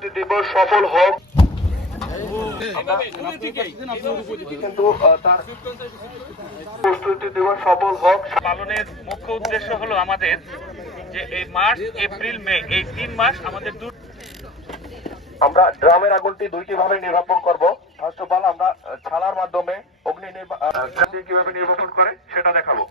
প্রস্তুতি দিবস সফল হোক, কিন্তু তার প্রস্তুতি দিবস সফল হোক পালনের মুখ্য উদ্দেশ্য হলো আমাদের যে এই মার্চ এপ্রিল মে এই 3 মাস আমাদের আমরা ড্রামের আগুনটি দুইটি ভাবে নির্বাপন করব। ফার্স্ট অফ অল আমরা ছালার মাধ্যমে অগ্নি কিভাবে নির্বাপন করে সেটা দেখাবো।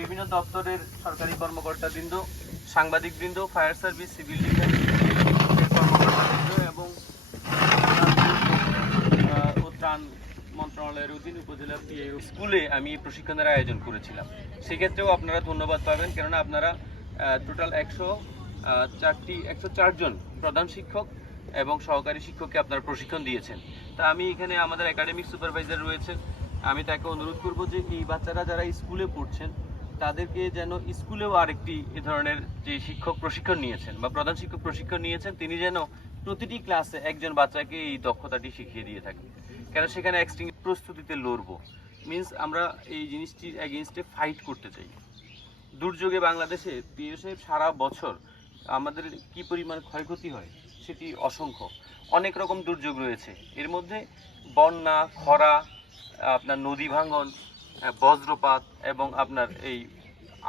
বিভিন্ন দপ্তরের সরকারি কর্মকর্তাবৃন্দ, সাংবাদিকবৃন্দ, ফায়ার সার্ভিস, সিভিল ডিফেন্স কর্মকর্তাবৃন্দ এবং ত্রাণ মন্ত্রণালয়ের অধীন উপজেলা পিএও স্কুলে আমি প্রশিক্ষণের আয়োজন করেছিলাম। সেক্ষেত্রেও আপনারা ধন্যবাদ পাবেন, কেননা আপনারা টোটাল 104 জন প্রধান শিক্ষক এবং সহকারী শিক্ষককে আপনারা প্রশিক্ষণ দিয়েছেন। তা আমি এখানে আমাদের একাডেমিক সুপারভাইজার রয়েছেন, আমি তাকে অনুরোধ করব যে এই বাচ্চারা যারা স্কুলে পড়ছেন তাদেরকে যেন স্কুলেও আরেকটি এ ধরনের যে শিক্ষক প্রশিক্ষণ নিয়েছেন বা প্রধান শিক্ষক প্রশিক্ষণ নিয়েছেন তিনি যেন প্রতিটি ক্লাসে একজন বাচ্চাকে এই দক্ষতাটি শিখিয়ে দিয়ে থাকেন, কেন সেখানে এক্সটিংশন প্রস্তুতিতে লড়বো মিন্স আমরা এই জিনিসটির এগেইনস্টে ফাইট করতে চাই। দুর্যোগে বাংলাদেশে পিও সাহেব সারা বছর আমাদের কি পরিমাণ ক্ষয়ক্ষতি হয় সেটি অসংখ্য, অনেক রকম দুর্যোগ রয়েছে। এর মধ্যে বন্যা, খরা, আপনার নদী ভাঙন, বজ্রপাত এবং আপনার এই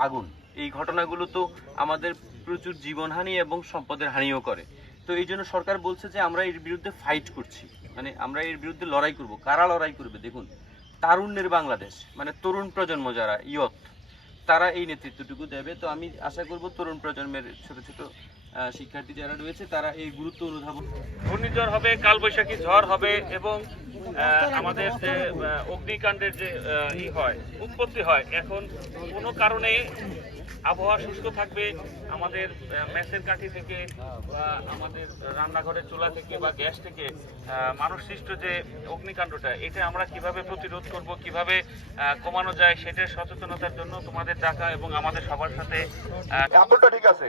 আগুন, এই ঘটনাগুলো তো আমাদের প্রচুর জীবনহানি এবং সম্পদের হানিও করে। তো এই জন্য সরকার বলছে যে আমরা এর বিরুদ্ধে ফাইট করছি, মানে আমরা এর বিরুদ্ধে লড়াই করব। কারা লড়াই করবে? দেখুন, তারুণ্যের বাংলাদেশ, মানে তরুণ প্রজন্ম যারা ইয়ত, তারা এই নেতৃত্বটুকু দেবে। তো আমি আশা করব তরুণ প্রজন্মের ছোট ছোট শিক্ষার্থী যারা রয়েছে তারা এই গুরুত্ব অনুধাবন। ঘূর্ণিঝড় হবে, কালবৈশাখী ঝড় হবে এবং আমাদের যে অগ্নিকাণ্ডের যে উৎপত্তি হয়, এখন কোনো কারণে আবহাওয়া শুষ্ক থাকবে, আমাদের মেসের কাঠি থেকে বা আমাদের রান্নাঘরের চুলা থেকে বা গ্যাস থেকে মানুষ সৃষ্ট যে অগ্নিকাণ্ডটা, এটা আমরা কিভাবে প্রতিরোধ করব, কিভাবে কমানো যায় সেটার সচেতনতার জন্য তোমাদের ডাকা এবং আমাদের সবার সাথে আঙুলটা ঠিক আছে।